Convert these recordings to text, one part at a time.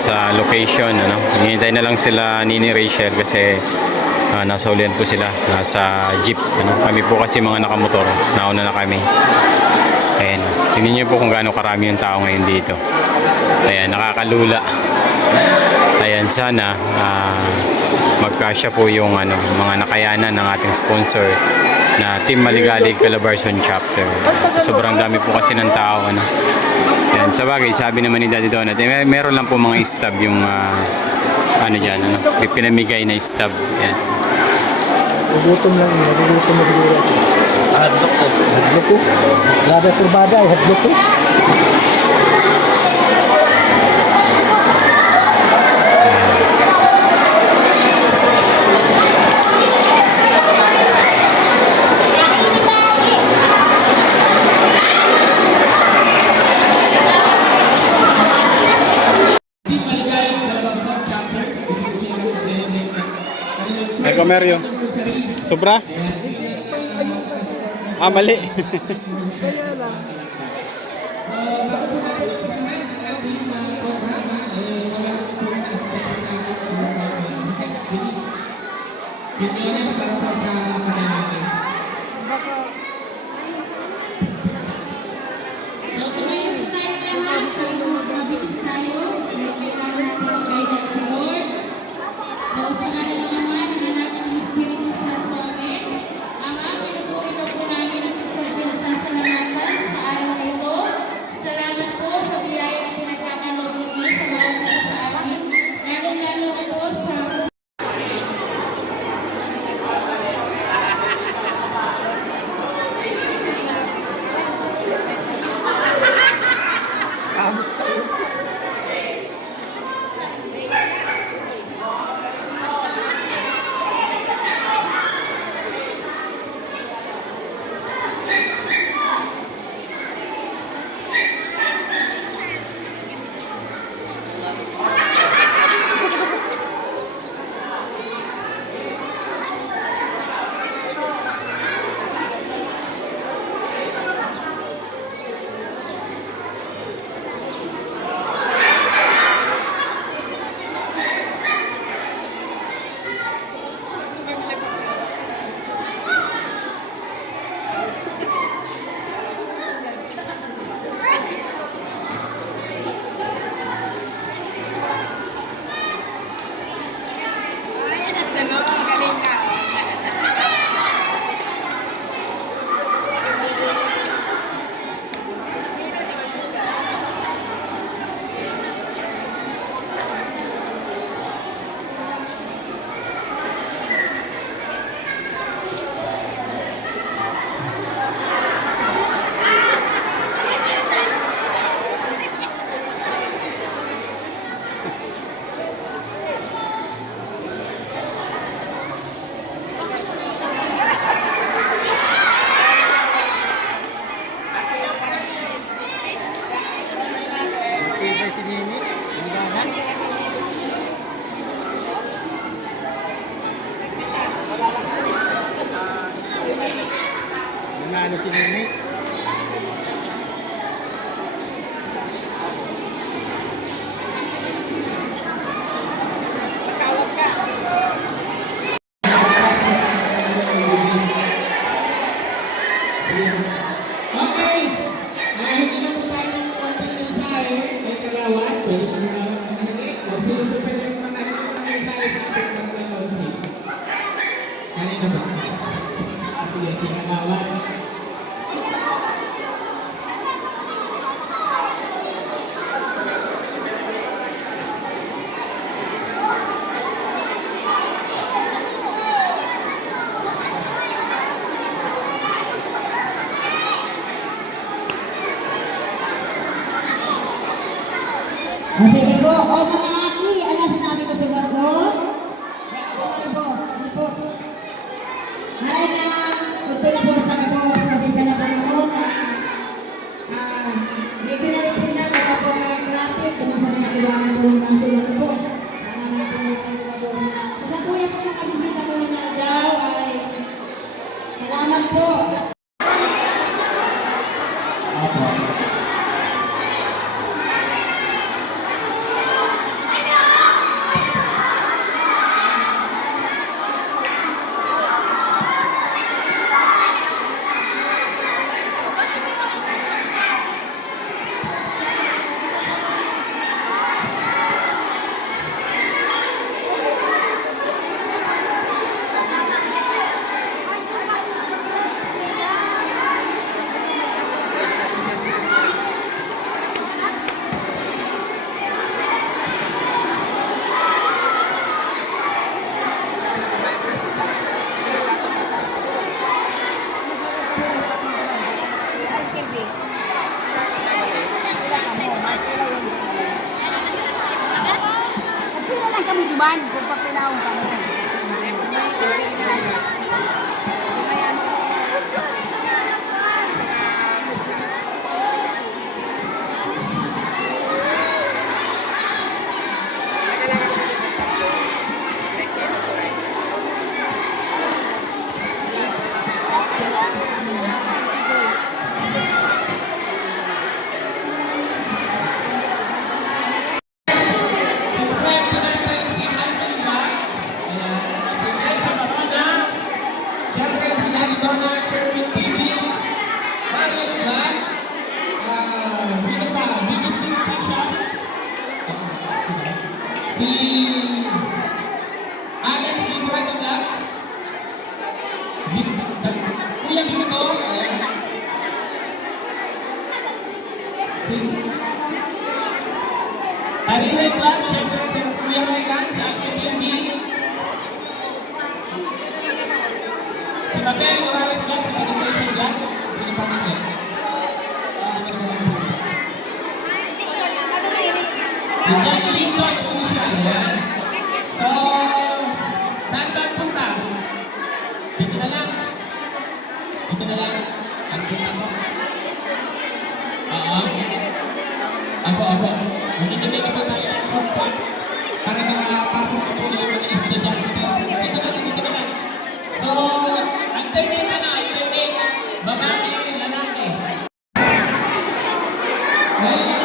sa location, ano. Hinihintay na lang sila Nini Rachel kasi nasa ulian po sila, nasa jeep, ano. Kami po kasi mga nakamotor, nauna na kami. Ayan, tingnan niyo po kung gaano karami yung tao ngayon dito. Ayan, nakakalula. Ayan, sana magkasya po yung mga nakayanan ng ating sponsor na Team Maligalig Calabarzon Chapter. Sobrang dami po kasi ng tao, ano. Ayan, sa bagay, sabi naman ni Daddy Donut, meron lang po mga stab yung dyan, pinamigay na stab. Ayan. Nagugutom lang, nagugutom na siguro. Hadlok ko. Hadlok ko? Grabe kurbada, hadlok ko. Ay, Comerio. Sobra? Mali. Kaya lang. Nanalo si Nini. Sige po, o mga laki, ano sinabi ko sa barko? Po. Maray na, gusto na po sa kato, pasensya na po ako. Medyo na rin po na, baka po mga traffic, kung saan na iwanan po ng tulad po. Sa kuya po ng kabisita po ng daw ay salamat po. man, kung pa pinahon ka mo. Si Alex Librado Vlog, Kuya Bito, si Ariel Vlog, syempre si Kuya Raygan sa FBB, si Mabel Morales Vlog, si Patricia Vlog, si Patricia. Si John Lindos po siya, yan. So, saan ba punta? Dito na lang. Dito na lang. Ang punta ko. Oo. Apo. Hindi pa po tayo ang punta para makapasok po yung mga estudyante. Dito na lang. So, alternate na. Alternate. Babae, lalaki. Ngayon,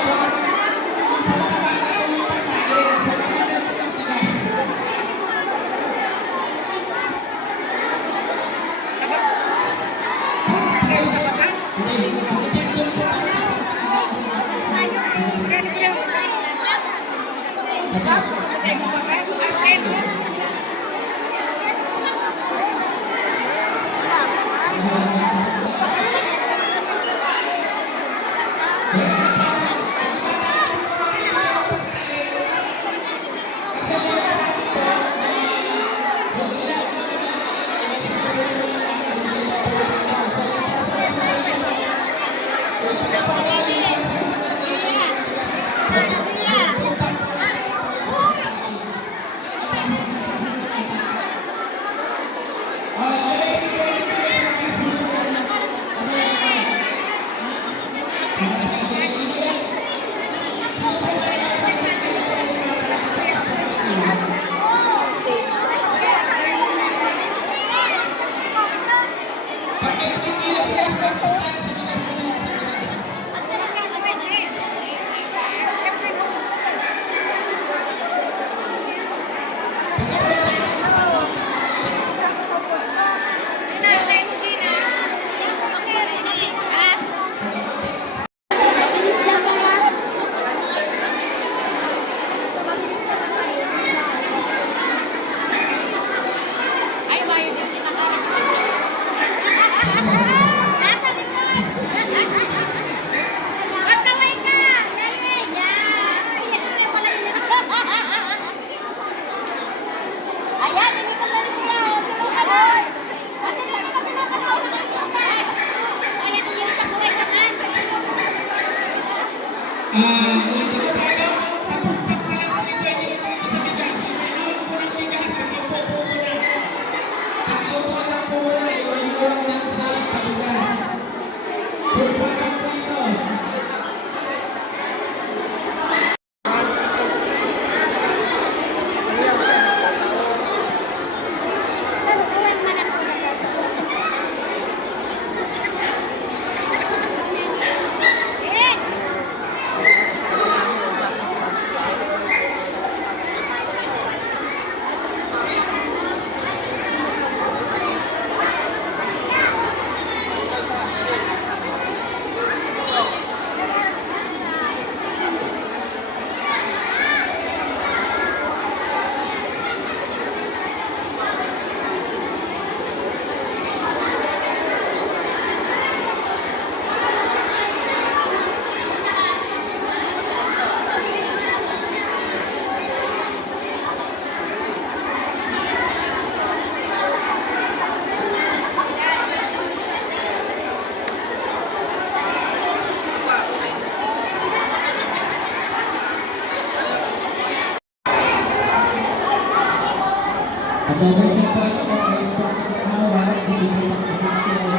At over checkpoint po ay starting number 1, hindi po pagkakas na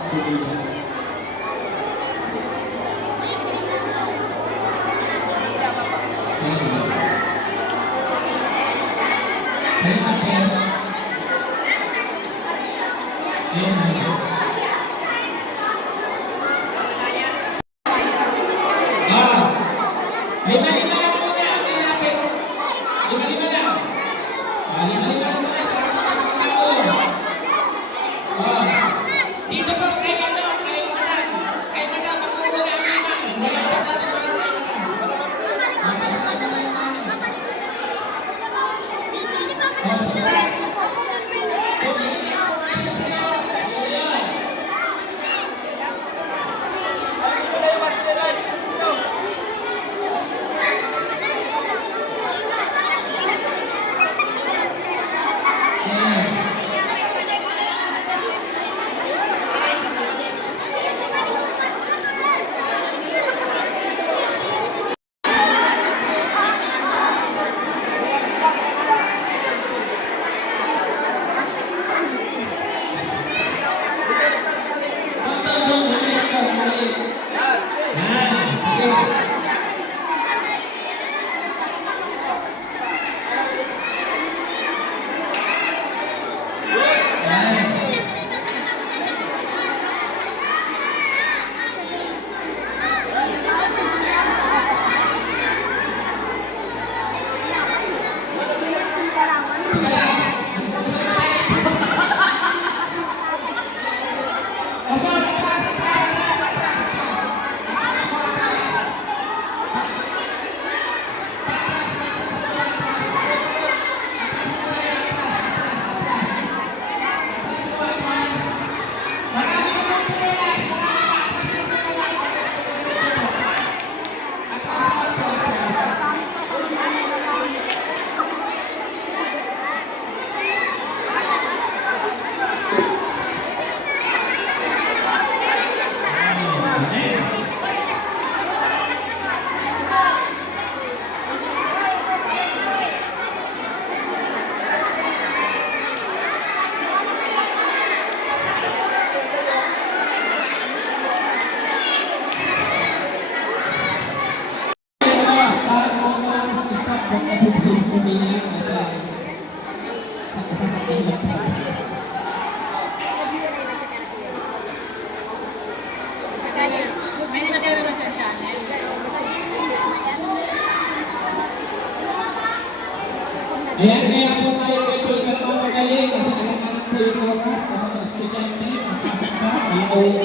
pagkakas. Lima-lima lang muna ang nilapit. Lima-lima lang. Lima-lima lang muna para makakataon. Dito po kay ano, kay Madam. Kay Madam, magmumula ang lima. Walang patalo na lang kay Madam. Magmumula lang yung ano. Ayan, kaya po tayo ito ng magaling kasi anak-anak po yung oras sa mga estudyante, makasok ba, mayroong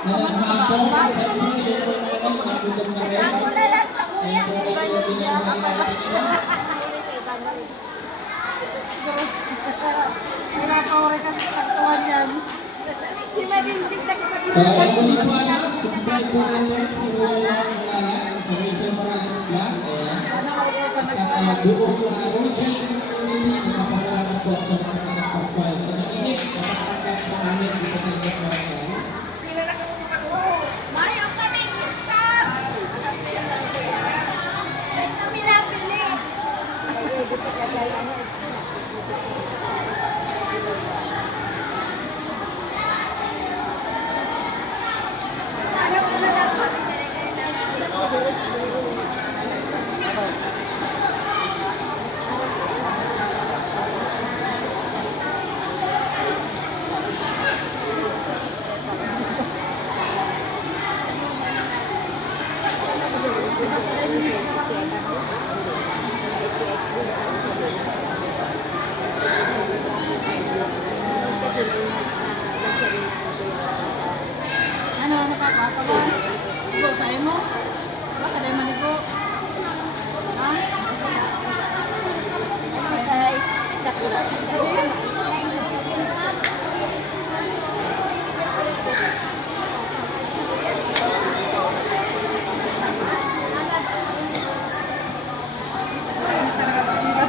nananahan po, siyempre yung namin, magudong na rin. Kaya po ito pinagaling sa atin nila. Kaya po nito alam, subscribe po natin si Roland Malala sa Rachel Morales Vlog. At buong Ocean Community, nakapagalaman po sa mga kasapaswal. So, nakinig sa pagkakas sa amin dito sa Inyos Marasal. Mayroon kaming stop! Kami napili! Ano ko na dapat? Ano nakakatawa? Igo sa imo? Baka dahil manigo. Ha?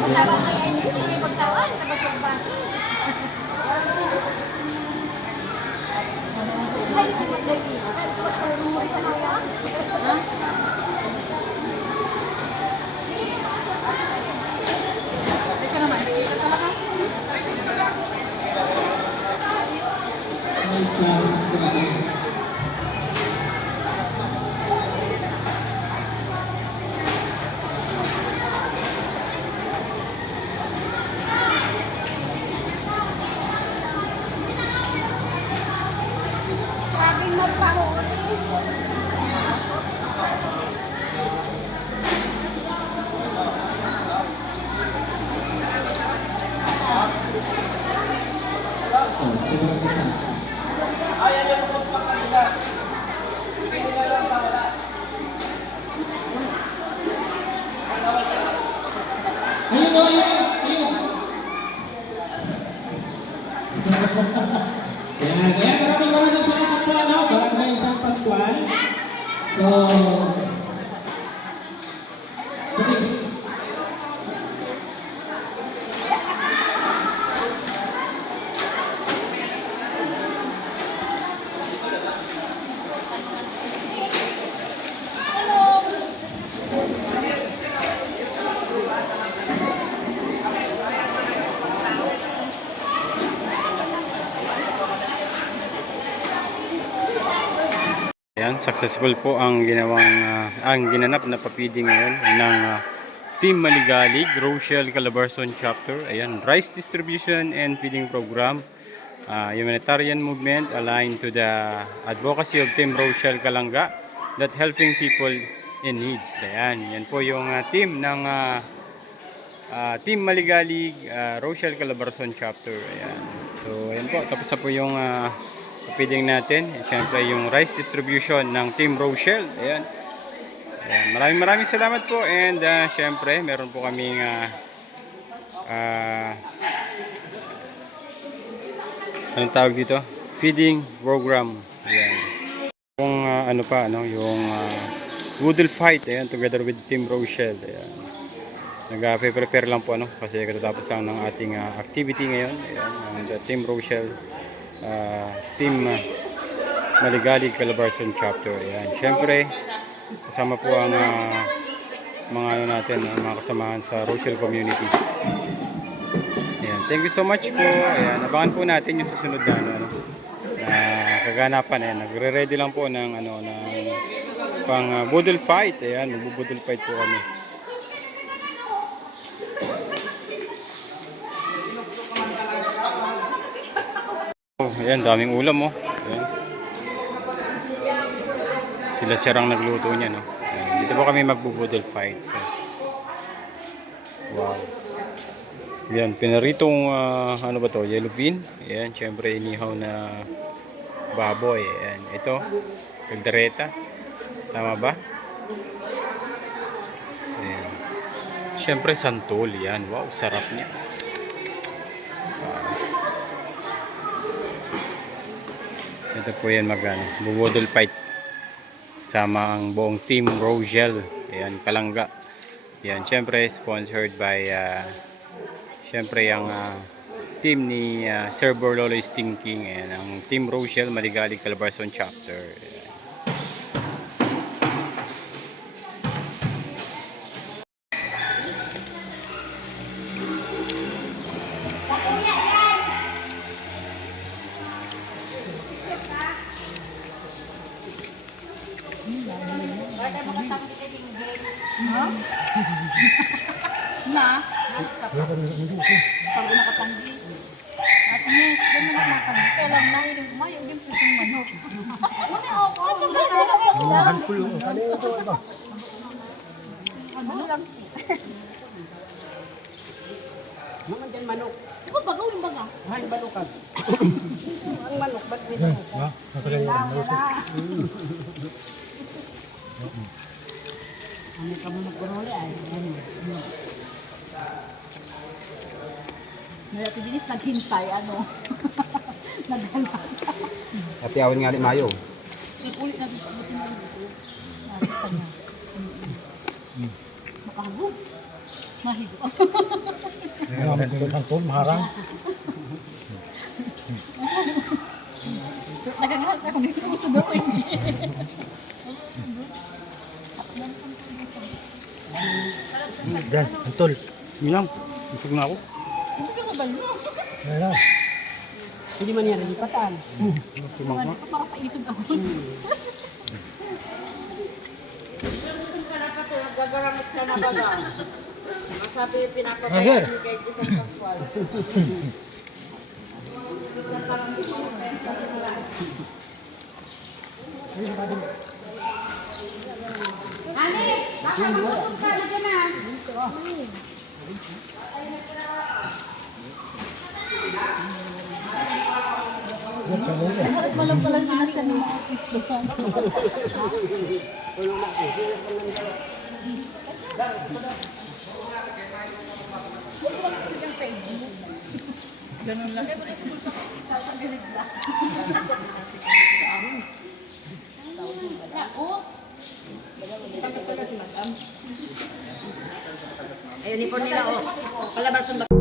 Sabang kaya hindi magtawan, tapos yung baso. Ay, sa maglagi. Ha? Ikaw naman, kita ka lang. ayun. Yan, kaya maraming salamat po, ano, Barangay San Pascual. So, okay. Ayan, successful po ang ginanap na papiding ngayon ng Team Maligalig, Rochelle Calabarzon Chapter. Ayan, rice distribution and feeding program. Humanitarian movement aligned to the advocacy of Team Rochelle Kalanga that helping people in needs. Ayan, yan po yung team ng Team Maligalig, Rochelle Calabarzon Chapter. Ayan. So, ayan po, tapos na po yung feeding natin. Siyempre yung rice distribution ng Team Rochelle. Ayan. Ayan. Maraming salamat po. And siyempre meron po kaming anong tawag dito? Feeding program. Ayan. Yung ano pa, ano, yung Woodle Fight. Ayan, together with Team Rochelle. Ayan. Nag-prepare lang po, ano, kasi katatapos lang ng ating activity ngayon. Ayan, and Team Rochelle, Team Maligalig Calabarzon Chapter. Ayan. Siyempre, kasama po ang mga ano natin, mga kasamahan sa Rochelle community. Ayan. Thank you so much po. Ayan. Abangan po natin yung susunod na ano, kaganapan. Ayan. Nagre-ready lang po ng ano, ng pang budol fight. Ayan, magbubudol fight po kami. Ayan, daming ulam, oh. Ayan. Sila sirang nagluto niya, no. Ayan. Dito po kami magbubudol fight. So. Wow. Ayan, pinaritong ano ba to? Yellow bean. Ayan, syempre inihaw na baboy. Ayan, ito, kaldereta. Tama ba? Ayan. Syempre santol, yan. Wow, sarap niya. Ito po yan bubudol fight sama ang buong Team Rochelle. Ayan, Kalanga. Ayan, syempre sponsored by syempre yung team ni Sir Borlolo Stinking. Ayan, ang Team Rochelle Maligalig Calabarzon Chapter. Ayan. Na? Pag nakatanggi. At yes, doon na nakatanggi. Kaya lang na, yung kumayo din po itong manok. Ano lang? Mga dyan manok. Di ba bagaw yung baga? Ay, manukan. Ang manok, ba't may manok? Ano ka mo nagkaroli ay? Nalati dinis naghintay, ano? Naghala. Ati awin nga di mayo. Ulit na dito. Nakita niya. Makahago. Mahigo. Ngayon, tulog maharang. Nagagalit ako dito sa gawin. Diyan, antol. Minang, busog na ako. Hindi ka kabalo. Ayan. Hindi man yan, nalipatan. Mga dito para paisog ako. Aher. Malam pala sinasya ng mga pisto siya. Ganun lang. Ayun, uniform nila, oh. Palabar